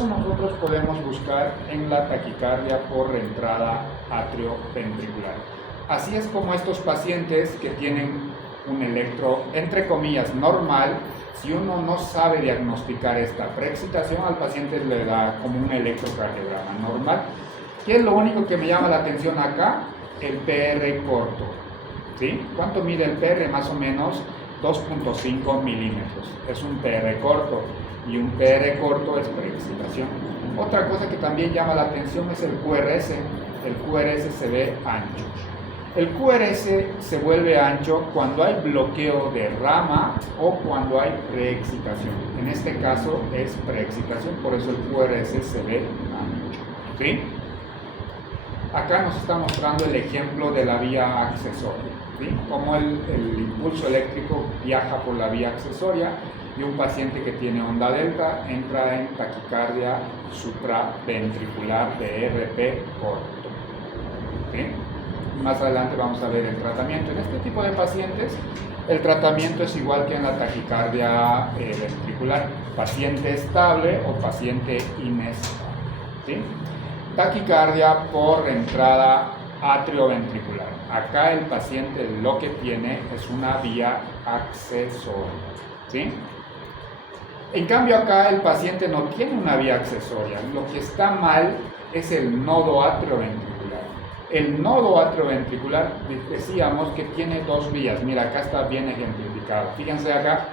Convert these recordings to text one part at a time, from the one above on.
eso nosotros podemos buscar en la taquicardia por reentrada atrioventricular. Así es como estos pacientes que tienen un electro, entre comillas, normal, si uno no sabe diagnosticar esta preexcitación, al paciente le da como un electrocardiograma normal. ¿Qué es lo único que me llama la atención acá? El PR corto. ¿Sí? ¿Cuánto mide el PR? Más o menos 2.5 milímetros. Es un PR corto, y un PR corto es preexcitación. Otra cosa que también llama la atención es el QRS. El QRS se ve ancho. El QRS se vuelve ancho cuando hay bloqueo de rama o cuando hay preexcitación. En este caso es preexcitación, por eso el QRS se ve ancho. ¿Sí? Acá nos está mostrando el ejemplo de la vía accesoria. ¿Sí? Cómo el impulso eléctrico viaja por la vía accesoria y un paciente que tiene onda delta entra en taquicardia supraventricular de RP corto. ¿Sí? Más adelante vamos a ver el tratamiento. En este tipo de pacientes, el tratamiento es igual que en la taquicardia ventricular, paciente estable o paciente inestable. ¿Sí? Taquicardia por entrada atrioventricular. Acá el paciente lo que tiene es una vía accesoria. ¿Sí? En cambio acá el paciente no tiene una vía accesoria. Lo que está mal es el nodo atrioventricular. El nodo atrioventricular, decíamos que tiene dos vías. Mira, acá está bien ejemplificado. Fíjense acá.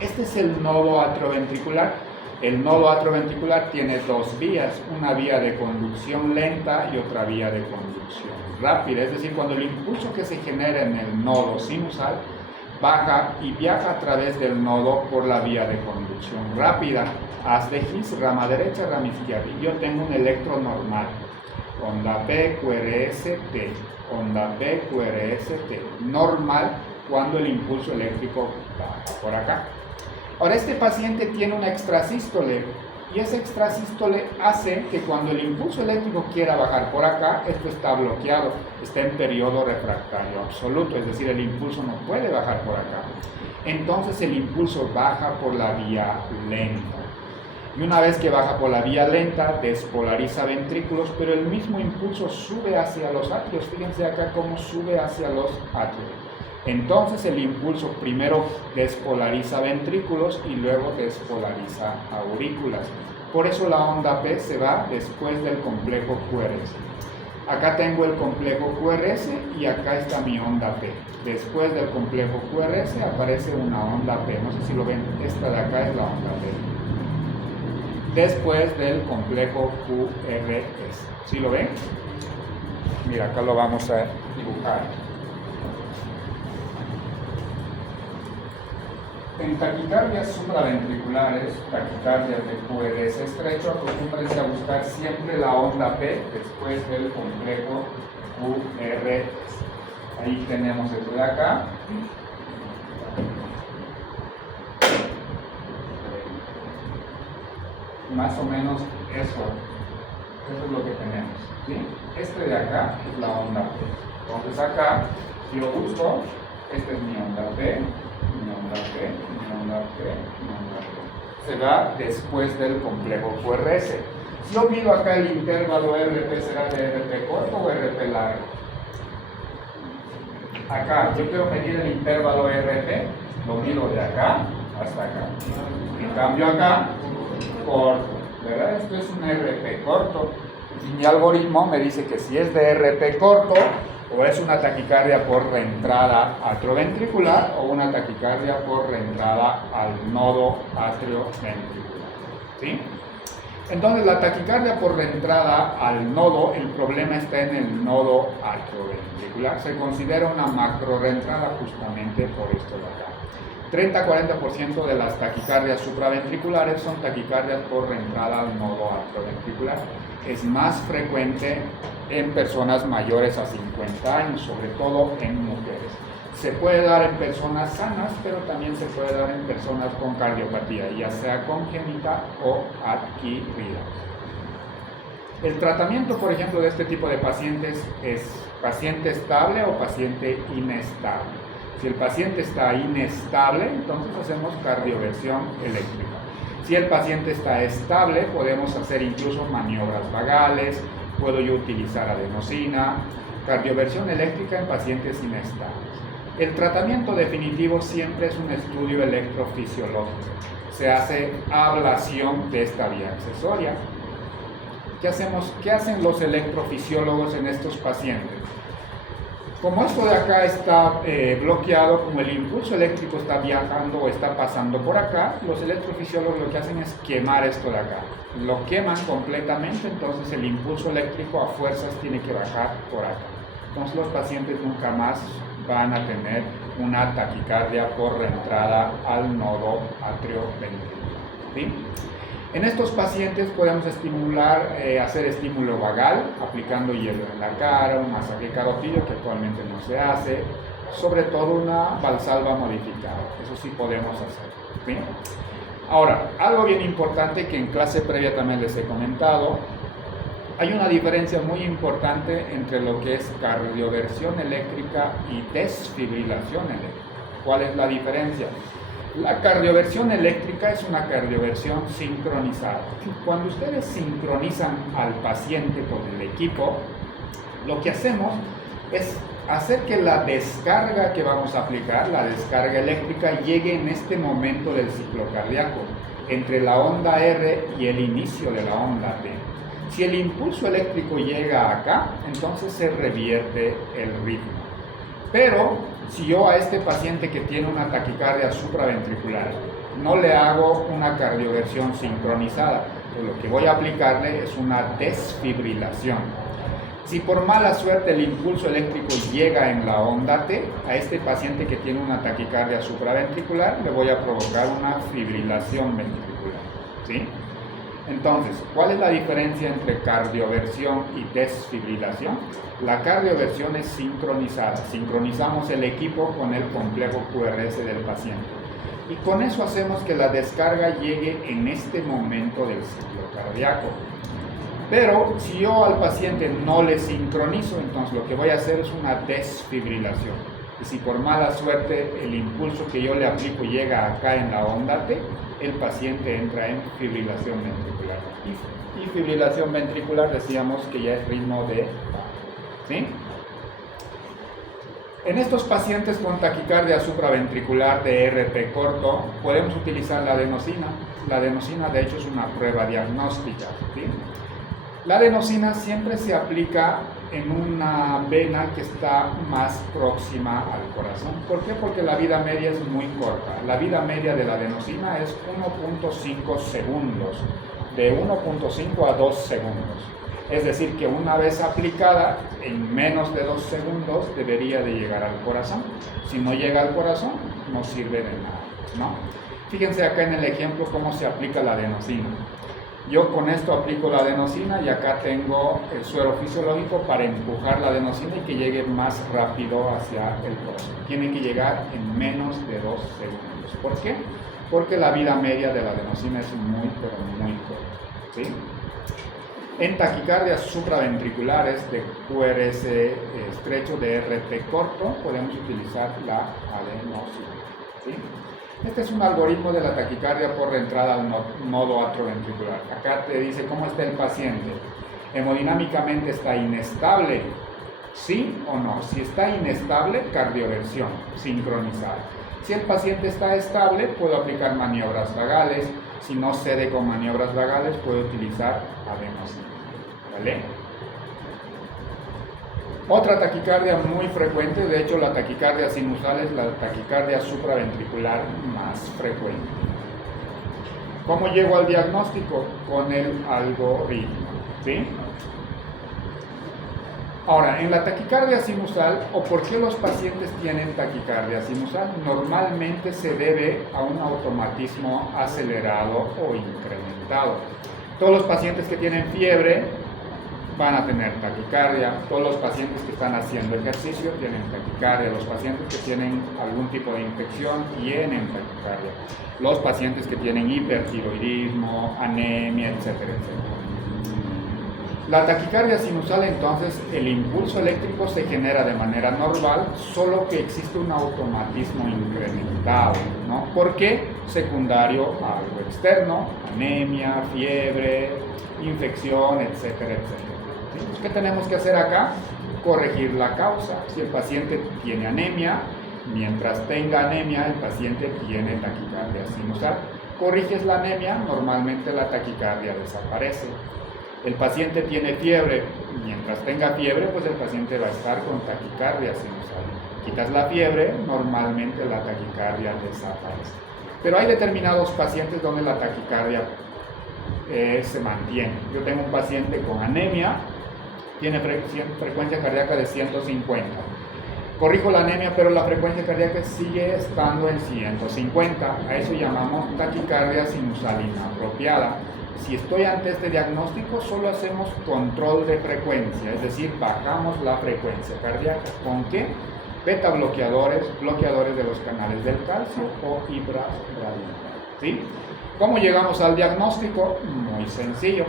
Este es el nodo atrioventricular. El nodo atrioventricular tiene dos vías. Una vía de conducción lenta y otra vía de conducción rápida. Es decir, cuando el impulso que se genera en el nodo sinusal baja y viaja a través del nodo por la vía de conducción rápida. Haz de His, rama derecha, rama izquierda. Y yo tengo un electro normal. Onda P, QRS, T. Onda P, QRS, T. Normal cuando el impulso eléctrico baja por acá. Ahora este paciente tiene una extrasístole y esa extrasístole hace que cuando el impulso eléctrico quiera bajar por acá, esto está bloqueado, está en periodo refractario absoluto, es decir, el impulso no puede bajar por acá. Entonces el impulso baja por la vía lenta. Y una vez que baja por la vía lenta, despolariza ventrículos, pero el mismo impulso sube hacia los atrios. Fíjense acá cómo sube hacia los atrios. Entonces el impulso primero despolariza ventrículos y luego despolariza aurículas. Por eso la onda P se va después del complejo QRS. Acá tengo el complejo QRS y acá está mi onda P. Después del complejo QRS aparece una onda P. No sé si lo ven, esta de acá es la onda P. Después del complejo QRS. ¿Sí lo ven? Mira, acá lo vamos a dibujar. En taquicardias supraventriculares, taquicardias de QRS estrecho, acostúmbrense a buscar siempre la onda P después del complejo QRS. Ahí tenemos esto de acá. Más o menos eso es lo que tenemos. ¿Sí? Este de acá es la onda P. Entonces acá, si yo busco, esta es mi onda P. Mi onda P, mi onda P, mi onda P. Se da después del complejo QRS. Si yo mido acá el intervalo RP, ¿será de RP corto o RP largo? Acá, yo quiero medir el intervalo RP, lo mido de acá hasta acá. En cambio acá, corto, ¿verdad? Esto es un RP corto. Y mi algoritmo me dice que si es de RP corto, o es una taquicardia por reentrada atrioventricular o una taquicardia por reentrada al nodo atrioventricular. ¿Sí? Entonces, la taquicardia por reentrada al nodo, el problema está en el nodo atrioventricular. Se considera una macro reentrada justamente por esto de acá. 30-40% de las taquicardias supraventriculares son taquicardias por reentrada al nodo atrioventricular. Es más frecuente en personas mayores a 50 años, sobre todo en mujeres. Se puede dar en personas sanas, pero también se puede dar en personas con cardiopatía, ya sea congénita o adquirida. El tratamiento, por ejemplo, de este tipo de pacientes es paciente estable o paciente inestable. Si el paciente está inestable, entonces hacemos cardioversión eléctrica. Si el paciente está estable, podemos hacer incluso maniobras vagales, puedo yo utilizar adenosina, cardioversión eléctrica en pacientes inestables. El tratamiento definitivo siempre es un estudio electrofisiológico. Se hace ablación de esta vía accesoria. ¿Qué hacen los electrofisiólogos en estos pacientes? Como esto de acá está bloqueado, como el impulso eléctrico está viajando o está pasando por acá, los electrofisiólogos lo que hacen es quemar esto de acá. Lo queman completamente, entonces el impulso eléctrico a fuerzas tiene que bajar por acá. Entonces los pacientes nunca más van a tener una taquicardia por reentrada al nodo atrioventricular. ¿Sí? En estos pacientes podemos hacer estímulo vagal, aplicando hielo en la cara, un masaje carotídeo que actualmente no se hace, sobre todo una valsalva modificada, eso sí podemos hacer. ¿Sí? Ahora, algo bien importante que en clase previa también les he comentado, hay una diferencia muy importante entre lo que es cardioversión eléctrica y desfibrilación eléctrica. ¿Cuál es la diferencia? La cardioversión eléctrica es una cardioversión sincronizada. Cuando ustedes sincronizan al paciente con el equipo, lo que hacemos es hacer que la descarga que vamos a aplicar, la descarga eléctrica, llegue en este momento del ciclo cardíaco, entre la onda R y el inicio de la onda T. Si el impulso eléctrico llega acá, entonces se revierte el ritmo. Pero si yo a este paciente que tiene una taquicardia supraventricular no le hago una cardioversión sincronizada, pues lo que voy a aplicarle es una desfibrilación. Si por mala suerte el impulso eléctrico llega en la onda T, a este paciente que tiene una taquicardia supraventricular le voy a provocar una fibrilación ventricular. ¿Sí? Entonces, ¿cuál es la diferencia entre cardioversión y desfibrilación? La cardioversión es sincronizada. Sincronizamos el equipo con el complejo QRS del paciente. Y con eso hacemos que la descarga llegue en este momento del ciclo cardíaco. Pero si yo al paciente no le sincronizo, entonces lo que voy a hacer es una desfibrilación. Y si por mala suerte el impulso que yo le aplico llega acá en la onda T, el paciente entra en fibrilación ventricular. Y fibrilación ventricular decíamos que ya es ritmo de... ¿Sí? En estos pacientes con taquicardia supraventricular de RP corto, podemos utilizar la adenosina. La adenosina, de hecho, es una prueba diagnóstica. ¿Sí? La adenosina siempre se aplica en una vena que está más próxima al corazón. ¿Por qué? Porque la vida media es muy corta. La vida media de la adenosina es 1.5 segundos, de 1.5 a 2 segundos. Es decir, que una vez aplicada, en menos de 2 segundos debería de llegar al corazón. Si no llega al corazón, no sirve de nada, ¿no? Fíjense acá en el ejemplo cómo se aplica la adenosina. Yo con esto aplico la adenosina y acá tengo el suero fisiológico para empujar la adenosina y que llegue más rápido hacia el corazón. Tiene que llegar en menos de 2 segundos. ¿Por qué? Porque la vida media de la adenosina es muy, pero muy corta. ¿Sí? En taquicardias supraventriculares de QRS estrecho de RP corto podemos utilizar la adenosina. ¿Sí? Este es un algoritmo de la taquicardia por reentrada al nodo atrioventricular. Acá te dice cómo está el paciente. Hemodinámicamente está inestable, ¿sí o no? Si está inestable, cardioversión sincronizada. Si el paciente está estable, puedo aplicar maniobras vagales. Si no cede con maniobras vagales, puedo utilizar adenosina. ¿Vale? Otra taquicardia muy frecuente, de hecho la taquicardia sinusal es la taquicardia supraventricular más frecuente. ¿Cómo llego al diagnóstico? Con el algoritmo. ¿Sí? Ahora, en la taquicardia sinusal, ¿o por qué los pacientes tienen taquicardia sinusal? Normalmente se debe a un automatismo acelerado o incrementado. Todos los pacientes que tienen fiebre van a tener taquicardia, todos los pacientes que están haciendo ejercicio tienen taquicardia, los pacientes que tienen algún tipo de infección tienen taquicardia, los pacientes que tienen hipertiroidismo, anemia, etcétera, etcétera. La taquicardia sinusal, entonces, el impulso eléctrico se genera de manera normal, solo que existe un automatismo incrementado, ¿no? ¿Por qué? secundario a algo externo, anemia, fiebre, infección, etcétera, etcétera. ¿Sí? ¿Qué tenemos que hacer acá? Corregir la causa. Si el paciente tiene anemia, mientras tenga anemia, el paciente tiene taquicardia sinusal. Corriges la anemia, normalmente la taquicardia desaparece. El paciente tiene fiebre, mientras tenga fiebre, pues el paciente va a estar con taquicardia sinusal. Quitas la fiebre, normalmente la taquicardia desaparece. Pero hay determinados pacientes donde la taquicardia se mantiene. Yo tengo un paciente con anemia, tiene frecuencia cardíaca de 150. Corrijo la anemia, pero la frecuencia cardíaca sigue estando en 150. A eso llamamos taquicardia sinusal inapropiada. Si estoy ante este diagnóstico, solo hacemos control de frecuencia, es decir, bajamos la frecuencia cardíaca. ¿Con qué? Beta bloqueadores, bloqueadores de los canales del calcio o ibradimab. ¿Sí? ¿Cómo llegamos al diagnóstico? Muy sencillo.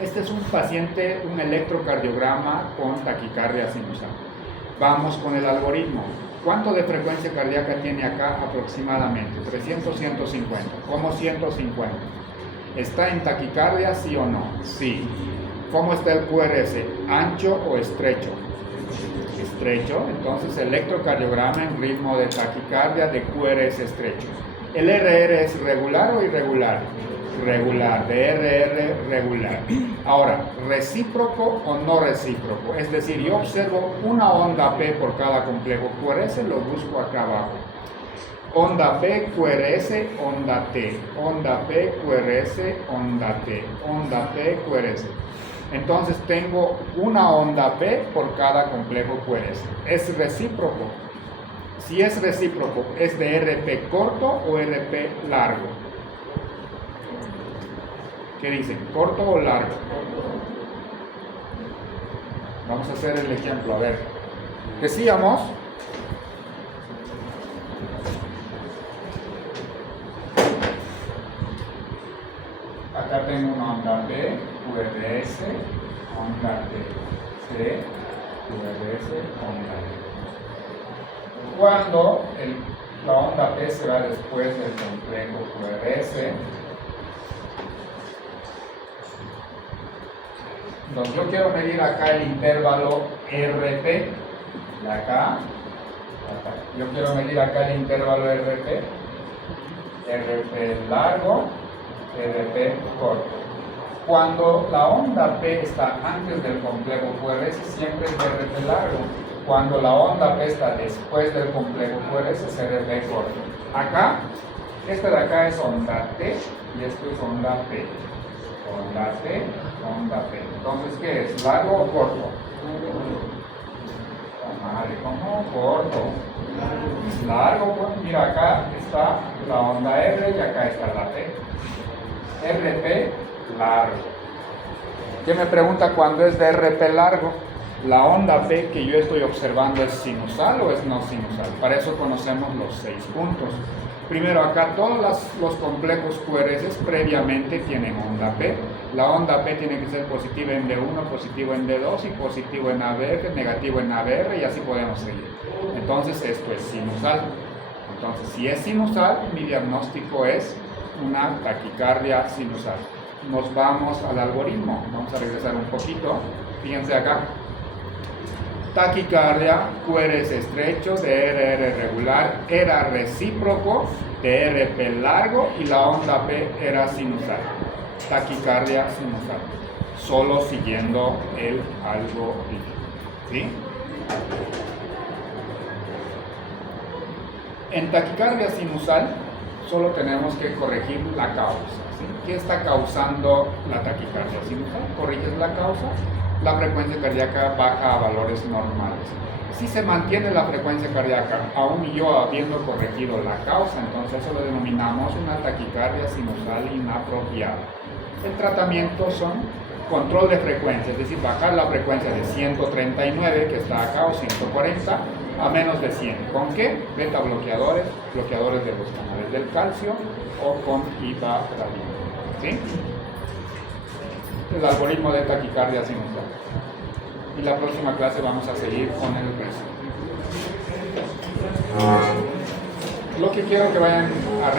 Este es un paciente, un electrocardiograma con taquicardia sinusal. Vamos con el algoritmo. ¿Cuánto de frecuencia cardíaca tiene acá aproximadamente? 300, 150. ¿Cómo 150? ¿Está en taquicardia, sí o no? Sí. ¿Cómo está el QRS? ¿Ancho o estrecho? Estrecho. Entonces, electrocardiograma en ritmo de taquicardia de QRS estrecho. ¿El RR es regular o irregular? Regular. De RR, regular. Ahora, ¿recíproco o no recíproco? Es decir, yo observo una onda P por cada complejo QRS, lo busco acá abajo. Onda P, QRS, onda T. Onda P, QRS, onda T. Onda P, QRS. Entonces tengo una onda P por cada complejo QRS. ¿Es recíproco? Si es recíproco, ¿es de RP corto o RP largo? ¿Qué dicen? ¿Corto o largo? Vamos a hacer el ejemplo. A ver. Decíamos... Acá tengo una onda P, QRS, onda T, C, QRS, onda T. Cuando la onda P se va después del complejo QRS, entonces yo quiero medir acá el intervalo RP, de acá, yo quiero medir acá el intervalo RP largo, RP corto. Cuando la onda P está antes del complejo QRS, siempre es RP largo. Cuando la onda P está después del complejo QRS, es RP corto. Acá, esta de acá es onda T y esto es onda P. Onda T, onda P. Entonces, ¿qué es? ¿Largo o corto? Madre, ¿cómo? Corto. Largo, pues mira, acá está la onda R y acá está la P. RP largo. ¿Qué me pregunta cuando es de RP largo? ¿La onda P que yo estoy observando es sinusal o es no sinusal? Para eso conocemos los 6 puntos. Primero, acá todos los complejos QRS previamente tienen onda P. La onda P tiene que ser positiva en D1, positivo en D2 y positivo en ABF, negativo en ABR y así podemos seguir. Entonces esto es sinusal. Entonces si es sinusal, mi diagnóstico es una taquicardia sinusal. Nos vamos al algoritmo. Vamos a regresar un poquito. Fíjense acá. Taquicardia, QRS estrecho, DRR regular, era recíproco, DRP largo y la onda P era sinusal. Taquicardia sinusal. Solo siguiendo el algoritmo. ¿Sí? En taquicardia sinusal solo tenemos que corregir la causa. ¿Sí? ¿Qué está causando la taquicardia sinusal? Corriges la causa, la frecuencia cardíaca baja a valores normales. Si se mantiene la frecuencia cardíaca, aún yo habiendo corregido la causa, entonces eso lo denominamos una taquicardia sinusal inapropiada. El tratamiento son control de frecuencia, es decir, bajar la frecuencia de 139, que está acá, o 140, a menos de 100. ¿Con qué? Beta bloqueadores, bloqueadores de los canales del calcio o con ibradimab. ¿Sí? El algoritmo de taquicardia sinusal. Y la próxima clase vamos a seguir con el resto. Lo que quiero que vayan a